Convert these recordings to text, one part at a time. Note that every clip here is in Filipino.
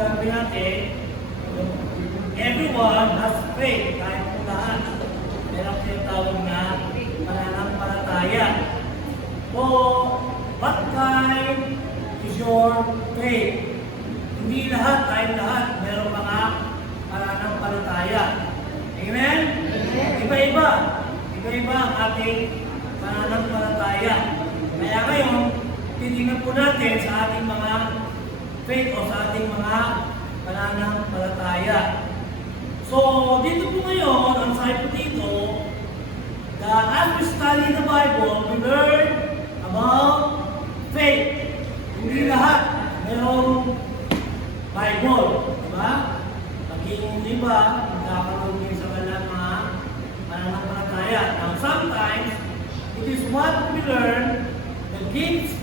gagawin natin, everyone has faith, kahit po lahat. Meron tinatawag na pananampalataya. So, what kind is your faith? Hindi lahat, tayong lahat, meron mga pananampalataya. Amen? Iba-iba. Iba-iba ang ating pananampalataya. Kaya ngayon, titingnan po natin sa ating mga faith o sa ating mga pananampalataya. So, dito po ngayon, ang sabi po dito, that as we study the Bible, we learn about faith. Hindi lahat mayroong Bible. Diba? Maging iba, magkakaroon din sa kanilang mga pananampalataya. Now, sometimes, it is what we learn that gives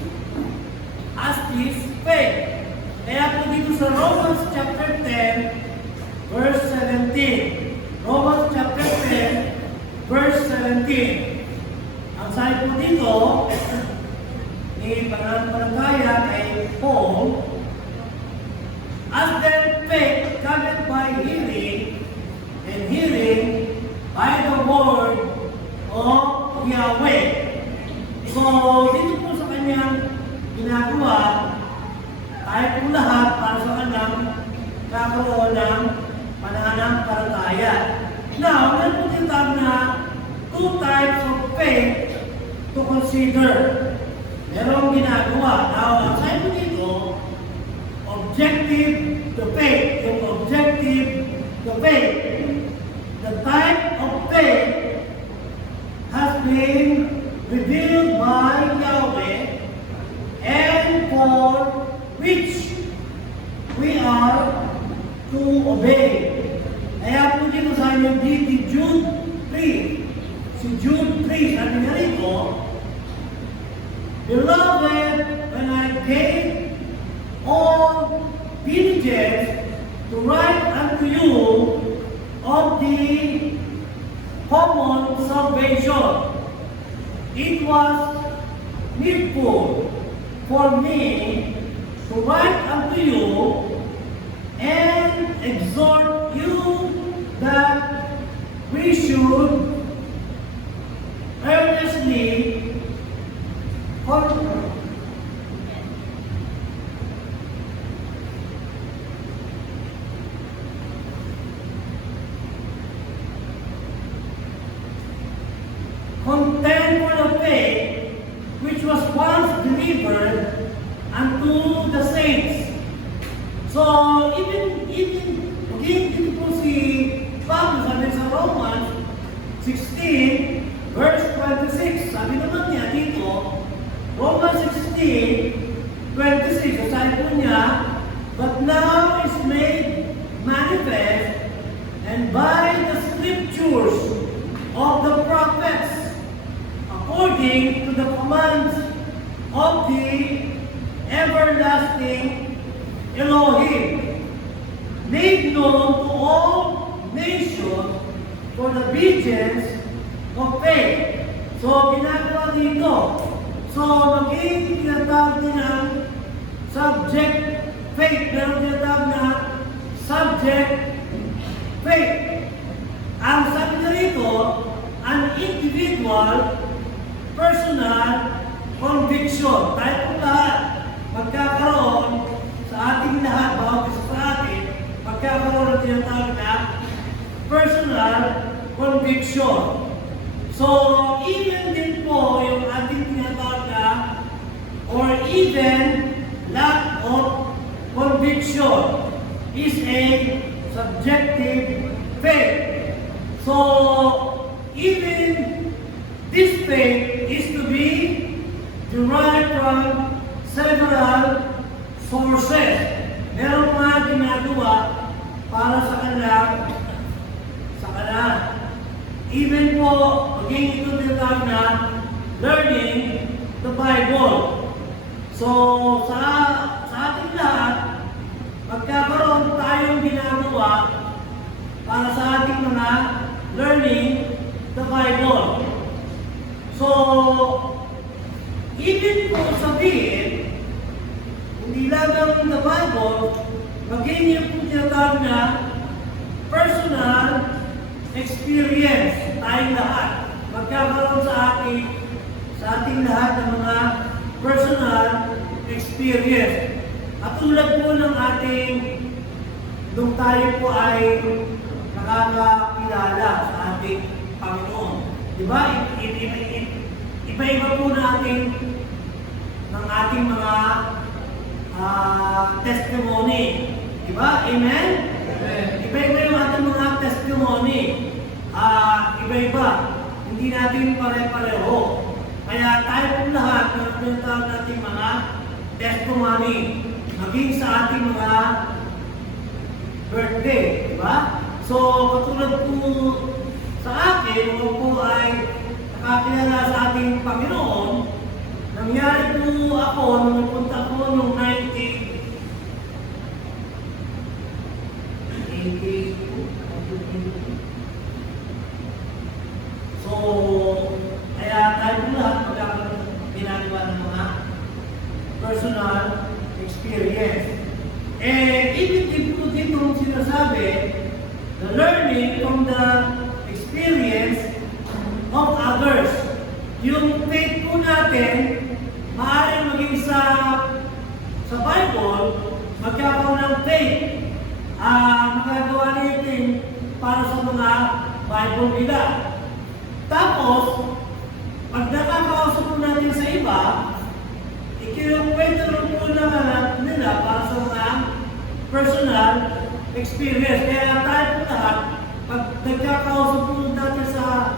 us this faith. Kaya po dito sa Romans chapter 10, verse 17. Romans chapter 10, verse 17. Ang sabi po dito, ni pananampalataya kay Paul, as their faith cometh by hearing, and hearing by the word of Yahweh. So, dito po sa kanyang ginagawa, tayo po lahat para sa kanyang kakaroon ng pananampalataya. Now, meron po tinatawag na two types of faith to consider. Merong ginagawa. Now, ang sabi po dito, objective to faith. Yung objective to faith. The type of faith has been revealed by Yahweh and for which we are to obey. Kaya po dito sa inyo dito, Jude 3. Si Jude 3, sabi nga rito, Beloved, when I gave all diligence to write unto you of the common salvation, it was needful for me to write unto you and exhort you that we should earnestly contend for the faith which was once delivered unto the saints. So, even dito po si Pablo, sabi sa Romans 16, verse 26, sabi naman niya dito, Romans 16, 26, sabi po niya, but now is made manifest, and by the scriptures of the prophets, according to the commands of the everlasting Elohim, made known to all nations for the obedience of faith. So, ginagawa dito. So, maging tinatawag din ang subject faith. Pero tinatawag na subject faith. Ang sabi na rito, an individual, personal conviction. Tayo po lahat magkakaroon sa ating lahat, bawat isa sa atin, magkakaroon ng tinatawag na personal conviction. So, even din po yung ating tinatawag na or even lack of conviction is a subjective faith. So, even this faith is to be derived from several sources. Merong mga ginagawa para sa kanila. Even po, maging ito tinatawag na learning the Bible. So, sa ating lahat, magkakaroon tayong ginagawa para sa ating mga learning the Bible. So, even po sabihin, hindi lamang the Bible, maging yung tinatawag na personal experience. Tayong lahat. Magkakaroon sa ating lahat ng mga personal experience. At tulad po ng ating nung tayo po ay nakakakilala sa ating Panginoon. Diba? Iba-iba po natin ng ating mga testimony. Diba? Amen? Iba-iba yung ating mga testimony. Iba-iba. Hindi natin pare-pareho. Kaya tayo po lahat ng tinatawag nating mga testimony. Maging sa ating mga birthday. Diba? So, katulad po sa akin, ako po ay nakakilala sa ating Panginoon. Nangyari po ako nung napunta ko noong 1982. So, kaya tayo po lahat magkakaroon ginagawa ng mga personal experience. Ibig din po dito sinasabi, the learning from the experience of others. Yung faith po natin, maaaring maging sa Bible, magkakaroon ng faith. Magagawa natin para sa mga Bible nila. Tapos, pag nakakausap po natin sa iba, ikinukwento rin po na nila para sa mga personal experience. Kaya tayo po lahat, pag nagkakausap po natin sa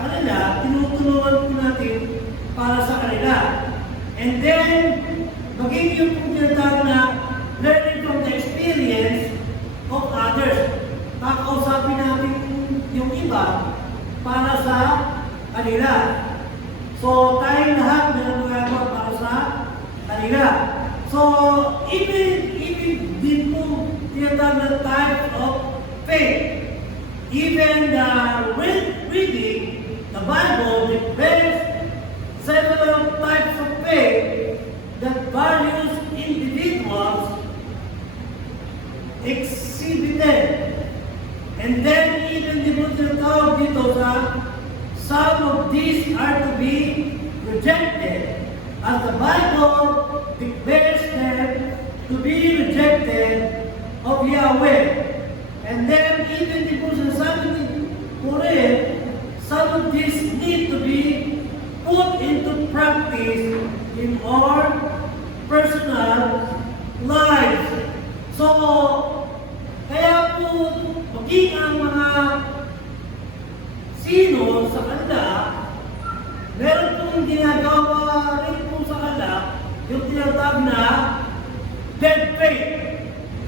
kanila, tinutulungan po natin para sa kanila. And then, maging yung tinatawag na learning from the experience of others. Kakausapin natin yung iba para sa kanila. So, tayong lahat meron magagawa para sa kanila. So, even din po tinatawag na type of faith. Even reading the Bible declares several types of faith that various individuals exhibited. And then even tinatawag dito sa some of these are to be rejected, as the Bible declares them to be rejected of Yahweh. And then even some of these need to be put into practice in our personal lives. So, kaya po, maging ang mga sino sa kanila, meron pong ginagawa rin po sa kanila yung tinatawag na dead faith.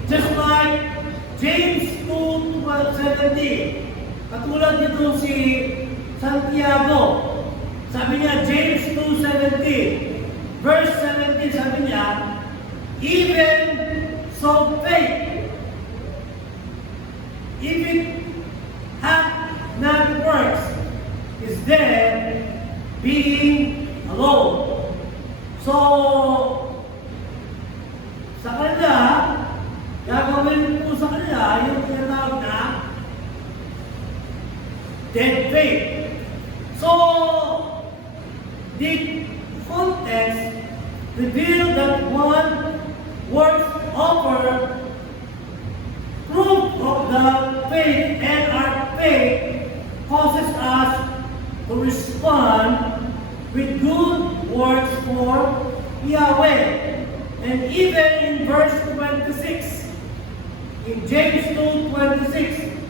Just like James 2:17. Katulad nito si Santiago. Sabi niya, James 2:17. Verse 17, sabi niya, even so faith, if it hath not works, is dead, being alone. So, sa kanila, gagawin po sa kanila yung tinatawag na dead faith. So, the context revealed that one works offer proof of the faith, and our faith causes us to respond with good works for Yahweh. And even in verse 26, in James 2:26,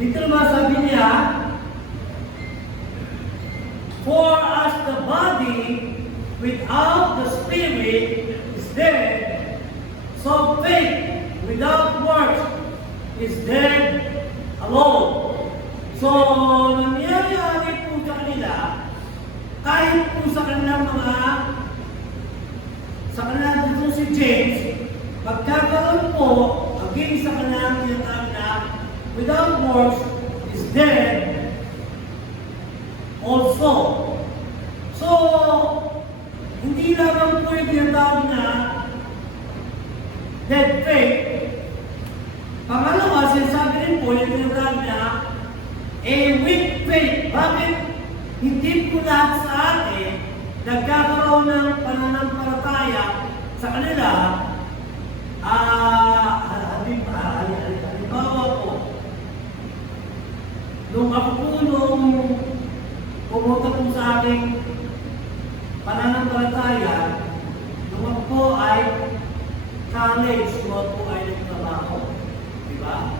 dito naman sabi niya, for as the body without the spirit is dead, so faith without works is dead alone. So, nangyayari po sa kanila, kahit po sa kanilang sa kanilang dito si James, pagkakaroon po, again sa kanilang tinatawag na without works is dead also. So, hindi lamang po yung tinatawag na dead faith, po yung tinatawag na weak faith. Bakit hindi po lahat sa atin nagkakaroon ng pananampalataya sa kanila? Halimbawa po, nung ako po pumunta po sa aking pananampalataya, nung ako po ay college, nung ako po ay nagtrabaho. Diba?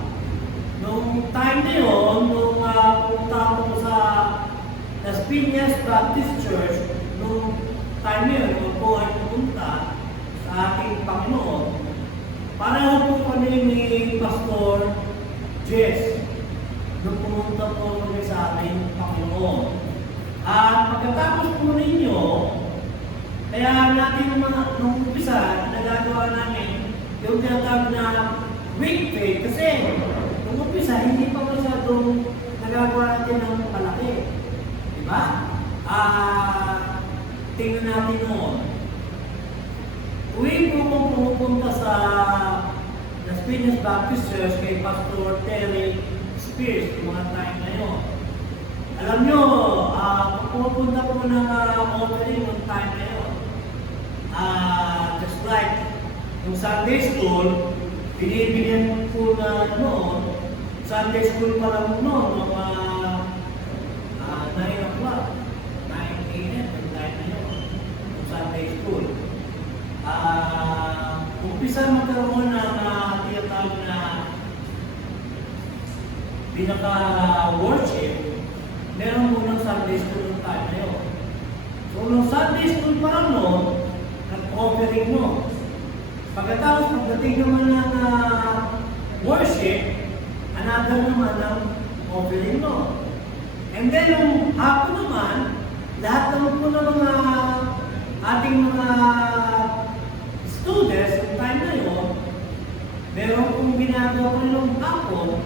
Nung time na yun, nung pumunta ko sa Las Piñas Baptist Church, nung time na yun, nung po ay pumunta sa ating Panginoon, pareho po kami ni Pastor Jess nung pumunta po kami sa ating Panginoon. At pagkatapos po ninyo, kaya natin nung umpisa, nagagawa namin yung tinatawag na weak faith. Kasi nung umpisa, hindi pa masyadong nagagawa natin ng malaki. Diba? Tingnan natin noon. Tuwing po kung pumupunta sa Las Piñas Baptist Church kay Pastor Terry Spears, mga time na yun. Alam nyo, pupunta po ng offering ng time na yun. Just like yung Sunday school, binibigyan po na noon, Sunday school pa lang noon, mga 9 o'clock, 9 a.m. yung time na yun, yung Sunday school. Umpisa magkaroon ng tinatawag na pinaka-worship, meron munang Sunday school ng time na yun. So, nung Sunday school pa lang noon, nag-offering mo. Pagkatapos, pagdating naman ng worship, another naman ng offering mo. And then, nung hapon naman, lahat naman po ng mga ating mga students, yung time na yun, meron kong ginagawa rin ng hapon,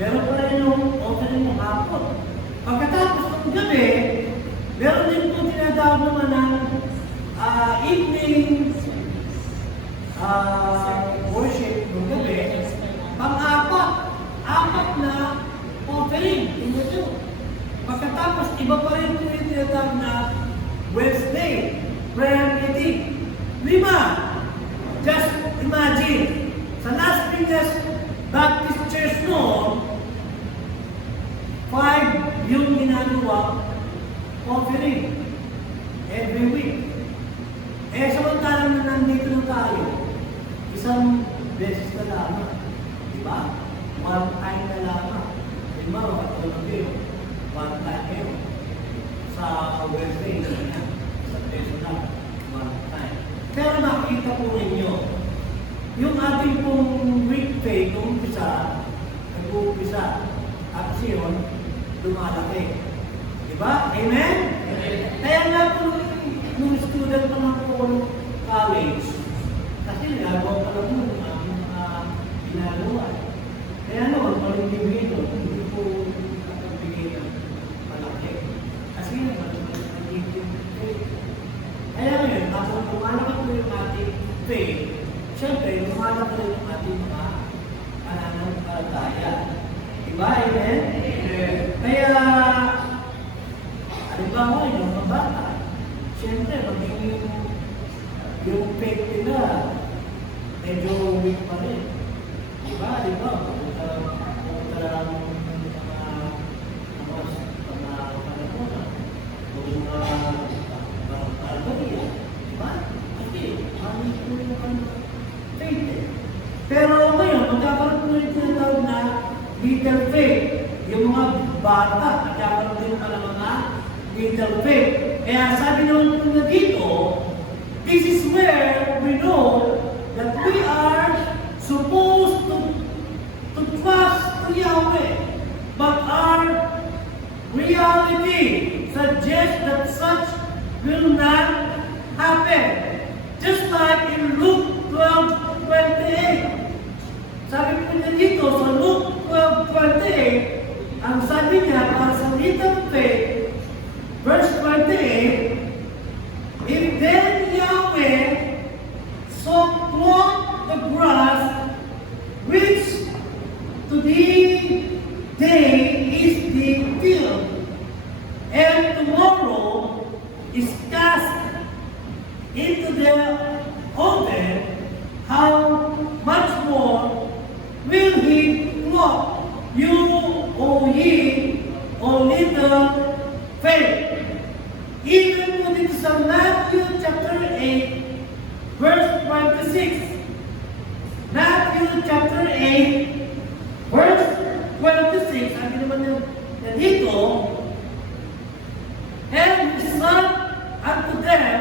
meron pa rin yung offering ng hapon. Pagkatapos ng gabi, meron din po tinatawag naman ng evening worship ng gabi. Apat na offering. Pagkatapos, iba pa rin po yung tinatawag na Wednesday prayer meeting. 5. Just imagine, sa Las Piñas Baptist Church noon, 5 yung ginagawa offering every week. Samantalang na nandito na tayo, isang beses na lamang. Diba? One time na lamang. Diba, makatulog kayo. One time kayo. Sa Wednesday, sa beses na, one time. Pero nakita po ninyo, yung ating pong week pay, nung umpisa, nag-uumpisa, at yun, lumalaki. Diba? Amen? Kaya nga po, nung student pa lang po ng college, kasi nagawa pa lang yung mga ginagawa. Kaya noon, palibigay doon, hindi po nakapagbigay ng malaki. Kasi nagiging faith. Kaya ngayon, kapag lumalaki po yung ating faith, siyempre, lumalaki rin yung ating mga pananampalataya. Diba? Amen? Kaya, halimbawa, yung mga bata, siyempre, magiging yung faith nila, medyo weak pa rin. Diba? Diba? Pumunta lang ng mga panapunan. Kung Calvary. Diba? Kasi, ano po yung faith eh. Pero ngayon, magkakaroon po yung tinatawag na little faith. Yung mga bata, magkakaroon din ng mga little faith. Kaya sabi naman po na dito, this is where we know that we are supposed to trust to Yahweh. But our reality suggests that such will not happen. Just like in Luke 12:28. Sabi po niya dito sa Luke 12:28, ang sabi niya para sa little faith, verse 28, if then Yahweh so clothe the grass, which today 26. Matthew chapter 8, verse 26, sabi naman na dito, and he said unto them,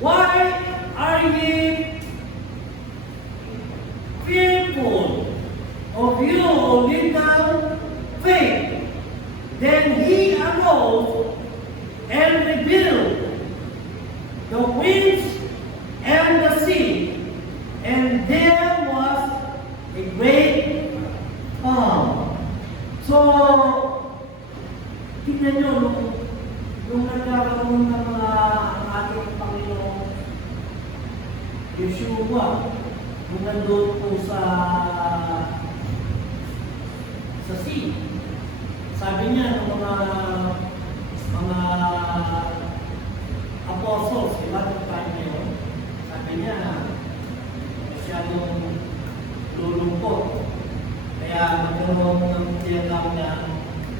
why are ye fearful of you, O little faith? Then he arose and rebuked the winds and the sea, and there was a great calm. So, tingnan nyo, nung nagkakaroon ng mga ang ating Panginoong Yeshua, nung nandun po sa sea, sabi niya ng mga apostles, iba ng time na yun, sabi niya, masyadong lulungkot. Kaya magkaroon ng tinatawag na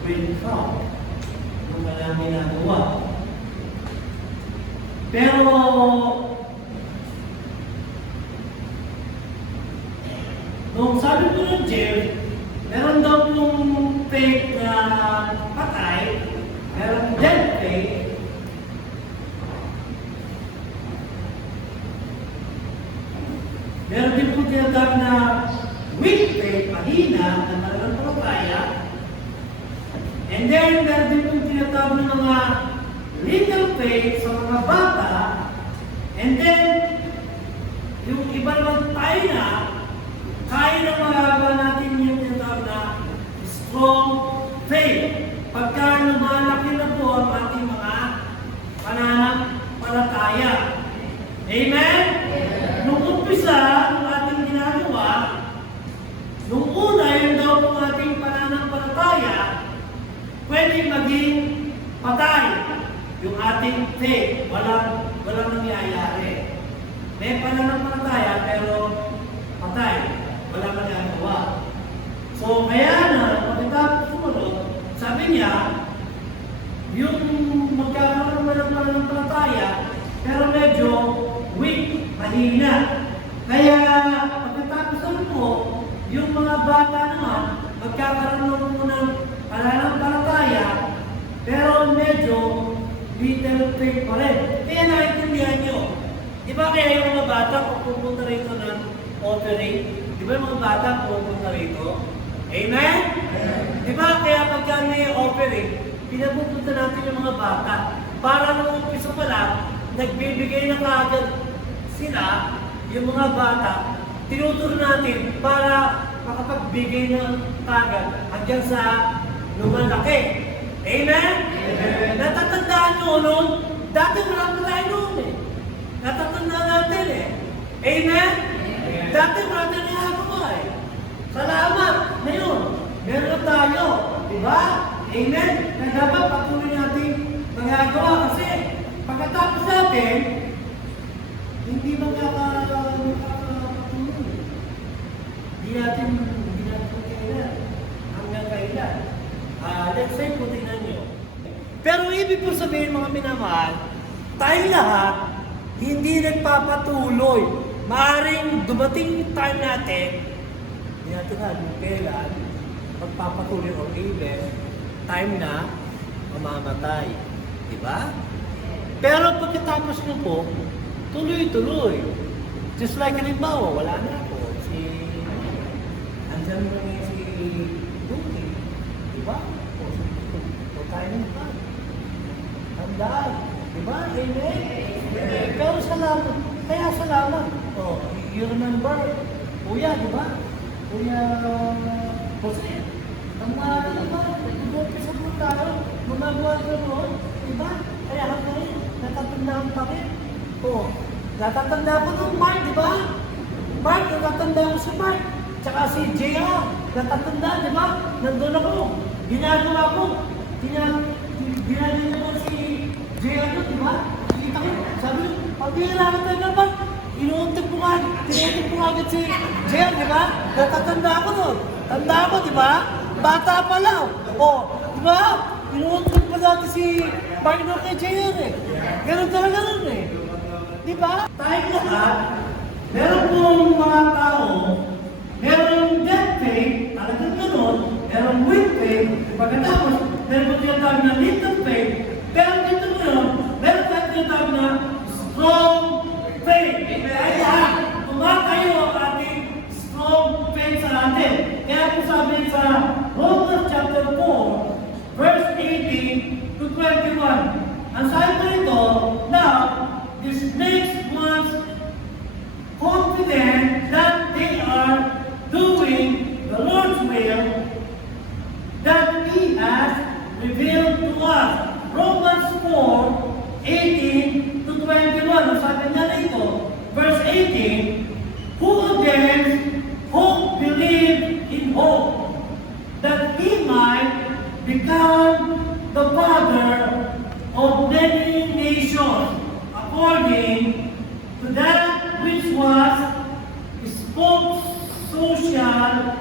wind calm nung walang ginagawa. Pero nung sabi ko ng Jeff, meron daw yung faith na patay, meron dead faith. Meron din po tinatawag na weak faith, mahina, na mananampalataya. And then, meron din po tinatawag na mga little faith sa mga bata. And then, yung iba naman tayo na, kaya na magagawa natin yung tinatawag na strong faith. Pagka lumalaki na po ang ating mga pananampalataya. Amen? Nung umpisa, ang ating ginagawa, nung una, yun daw ang ating pananampalataya, pwede maging patay. Yung ating faith, walang nangyayari. May pananampalataya, pero patay. Walang magagawa. So, kaya na, pagkatapos sumunod, sabi niya, yung magkakaroon naman ng pananampalataya, pero medyo weak, mahina. Kaya, pagkatapos naman po, yung mga bata naman, magkakaroon naman ng pananampalataya, pero medyo little faith pa rin. Kaya naintindihan nyo. Di ba kaya yung mga bata, kung pupunta rito ng offering, di ba yung mga bata pupunta rito? Amen? Di ba kaya pagka may offering, pinapupunta natin yung mga bata para nung umpisa pa lang, nagbibigay na kaagad sila, yung mga bata, tinuturo natin para makapagbigay ng kaagad hanggang sa lumalaki. Amen? Natatandaan nyo noon, dati wala pa tayo noon eh. Natatandaan natin eh. Amen? Dati wala tayo nagagawa eh. Salamat! Ngayon, meron na tayo. Diba? Amen? Kaya dapat patuloy natin magagawa kasi pagkatapos natin, hindi magkakapatuloy. Hindi natin kailan. Hanggang kailan. Let's say, tingnan nyo. Pero ibig po sabihin mga minamahal, tayo lahat, hindi nagpapatuloy. Maaring dumating yung time natin, hindi natin alam kailan, magpapatuloy or even, time na mamamatay. Diba? Pero pagkatapos nyo po, tuloy-tuloy. Just like halimbawa, wala na ako. Andyan mo rin si Duki. Diba? O tayo ng pan. Tandaan. Diba? Amen? Pero salamat. Kaya salamat. O, you remember? Kuya, diba? Kuya Jose. Ang mga diba? Nag-umpisa po tayo. Gumagawa ko noon. Diba? Kaya hanggang natatandaan pa rin. O, natatanda ko nung Mark, diba? Mark, natatanda ko si Mark. Tsaka si JR, natatanda, diba? Nandun ako. Ginagawa ko. Ginagawa ko si JR doon, diba? Kita ko. Sabi ko, pag-iilangan tayo naman. Tinuuntog ko agad si JR, diba? Natatanda ako doon. Tanda ako, diba? Bata pa lang. O, diba? Tinuuntog pa natin si Mark kay JR eh. Ganun talaga nun eh. Diba? Tayo lahat, Meron pong mga tao, merong dead faith, talagang gano'n, merong weak faith, pagkatapos, meron po tinatawag na little faith, pero dito ngayon, meron tayo tinatawag na strong faith. Kaya, kumakayo ang ating strong faith sa atin. Kaya po sabi sa Romans chapter 4, verse 18 to 21, ang sabi ko nito, now, this makes one's confident that they are doing the Lord's will that He has revealed to us. Romans 4, 18 to 21. Ang sabi niya rito, verse 18, who against hope believed in hope, that He might become the father of many nations, according to that which was spoke, so shall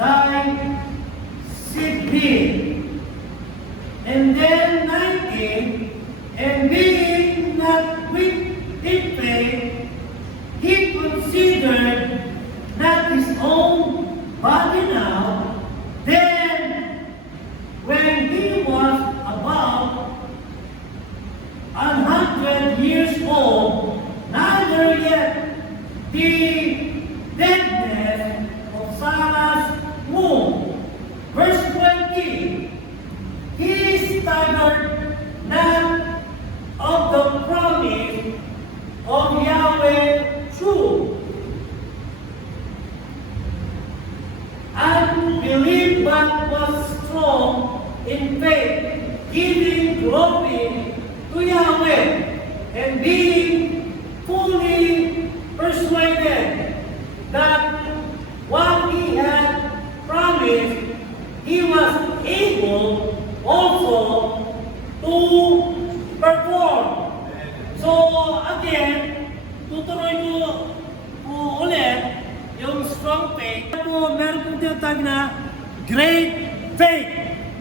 thy seed be. And then 19, and being not weak in faith, he considered not his own body now, then when he was about 100 years old, neither yet the deadness of Sarah's womb. Verse 20, he staggered not of the promise of Yahweh true, and believed but was strong in faith, giving glory to Yahweh, and being fully persuaded that what he had promised, he was able also to perform. So again, tutuloy ko ulit yung strong faith. Meron pong tinatag na great faith.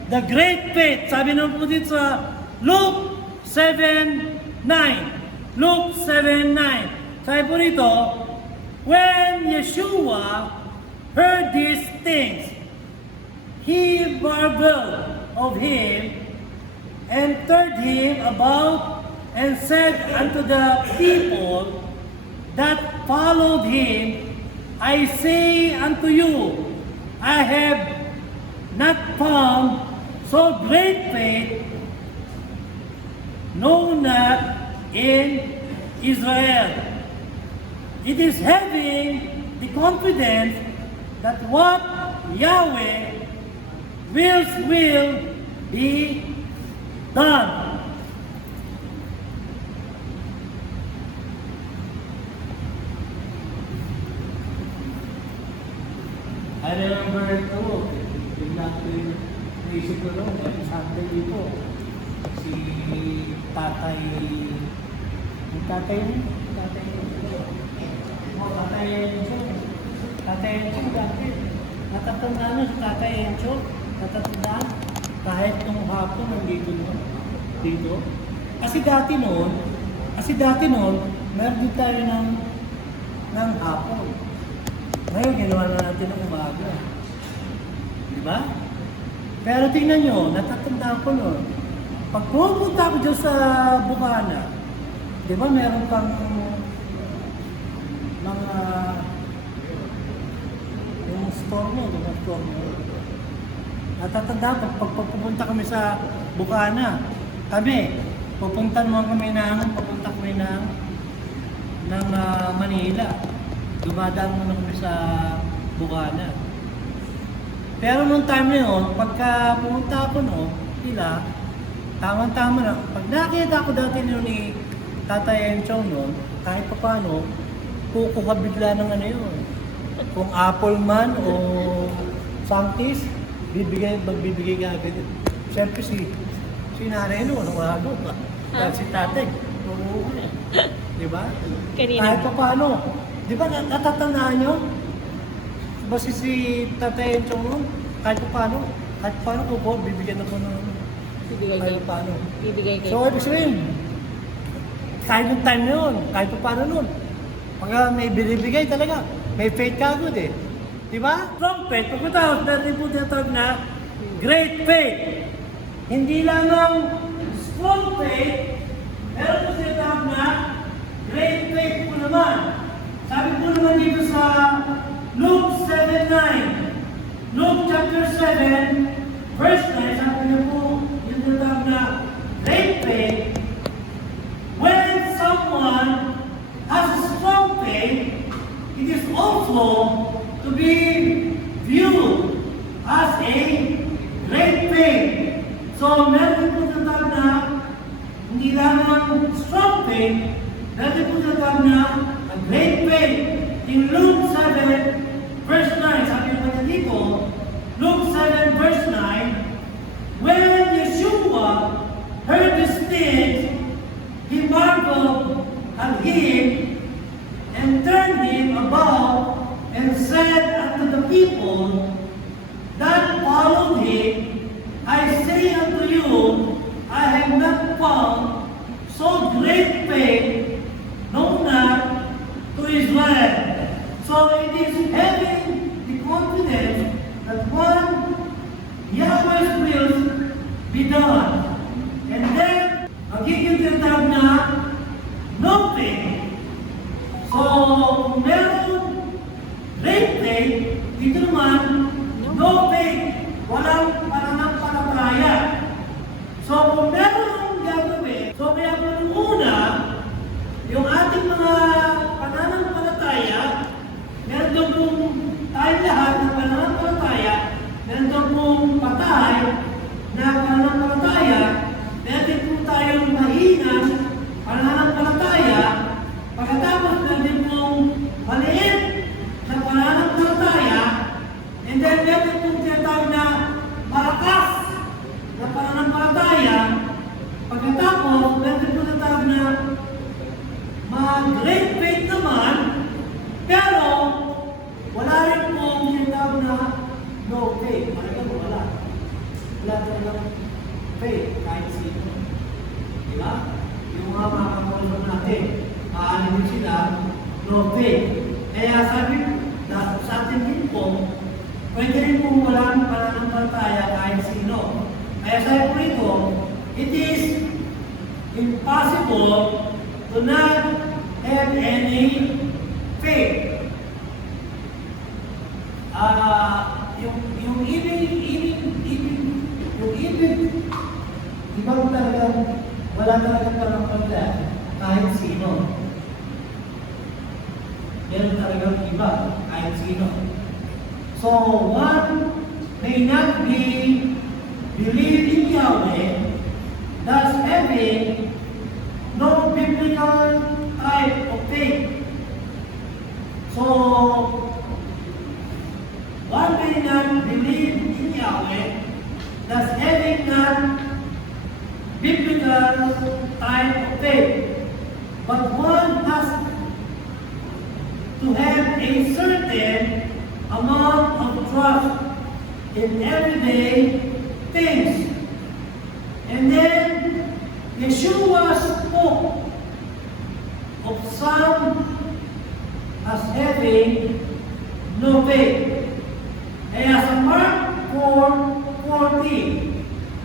The great faith. Sabi naman po dito sa Luke 7:9. Luke 7:9. Sabi po rito, when Yeshua heard these things, he marveled of him and turned him about and said unto the people that followed him, I say unto you, I have not found so great faith, no, not in Israel. It is having the confidence that what Yahweh wills will be done. I remember too, yung naisip ko noon, Sunday dito, si tatay, yung tatay Encho dati. Natatandaan nyo si Tatay Encho, natatandaan, kahit nung hapon nandito noon, dito. Kasi dati noon, meron din tayo ng hapon. Ngayon, ginawa na natin ng umaga. Di ba? Pero tingnan nyo, natatandaan ko noon, pag pupunta ko dyan sa Bukana, di ba meron kang mga yung store mo. Natatandaan ko, pag pupunta kami sa Bukana, pupunta kami ng Manila. Dumadaan muna kami sa Bukana. Pero nung time na yun, pagka pumunta ako sila, tama-tama na. Pag nakita ko dati ni Tatay Enchong kahit pa paano, kukuha bigla ng yun. Kung apple man o sangkis, magbibigay ka agad. Siyempre si nanay wala doon. Dahil si tatay, diba? Kahit pa paano. Diba natatandaan nyo? Diba si Tatay Enchong kahit pa paano kukuha, bibigyan ako ng kahit pa paano. So, ibig sabihin, kahit yung time na yun, kahit pa paano nun, Pagka may binibigay talaga, may faith ka agad eh. Di ba? Strong faith, pagkatapos natin po tinatawag na great faith. Hindi lamang strong faith, meron po tinatawag na great faith po naman. Sabi po naman dito sa Luke 7:9. Luke chapter 7, verse 9, sabi niyo po yung tinatawag na great faith. When someone has a strong faith, it is also to be viewed as a great faith. So, meron po tinatawag na hindi lamang strong faith, meron po tinatawag na a great faith. In Luke 7, verse 9, sabi naman dito, Luke 7, verse 9, when Yeshua heard these things, he marveled at him and turned him about and said unto the people that followed him, I say unto you, I have not found so great faith, no not to Israel. So it is having the confidence that one Yahweh's will be done. And then, magiging tinatawag na no faith. So, kung meron great faith, dito naman, no faith, walang pananampalataya. So, kung meron gagawin, so kaya po nung una, yung ating mga pananampalataya, meron doon pong tayo lahat ng pananampalataya, meron doon pong patay na pananampalataya, meron po tayong mahina pananampalataya, pagkatapos meron pong maliit na pananampalataya, and then meron pong tinatawag na malakas na pananampalataya, pagkatapos meron pong tinatawag na great faith naman, pero wala rin pong tinatawag na no faith. Talagang wala. Wala talagang faith kahit sino. Diba? Yung mga makakakulong natin, maaalim sila, no faith. Kaya sabi, sa atin din po, pwede rin pong walang pananampalataya kahit sino. Kaya sabi po ito, it is impossible to not have any faith. Yung ibig, di ba talagang wala talagang pananampalataya kahit sino. Meron talagang iba kahit sino. So, one may not be believing Yahweh, thus having no biblical type of faith. So, one may not believe in Yahweh, thus having not biblical type of faith. But one has to have a certain amount of trust in everyday things. And then, Yeshua spoke of some as having no faith. Kaya sa Mark 4:40,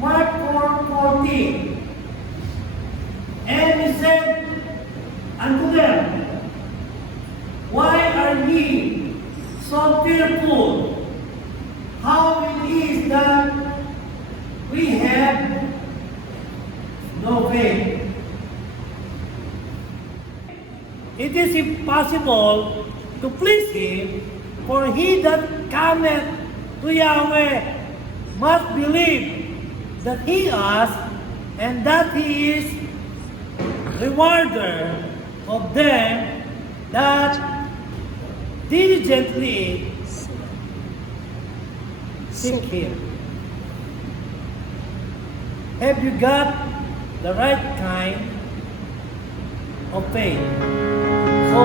Mark 4:40, and he said unto them, why are ye so fearful? How it is that we have no faith. It is impossible to please Him, for he that cometh to Yahweh must believe that He is, and that He is rewarder of them that diligently seek Him. Have you got the right kind of faith? So,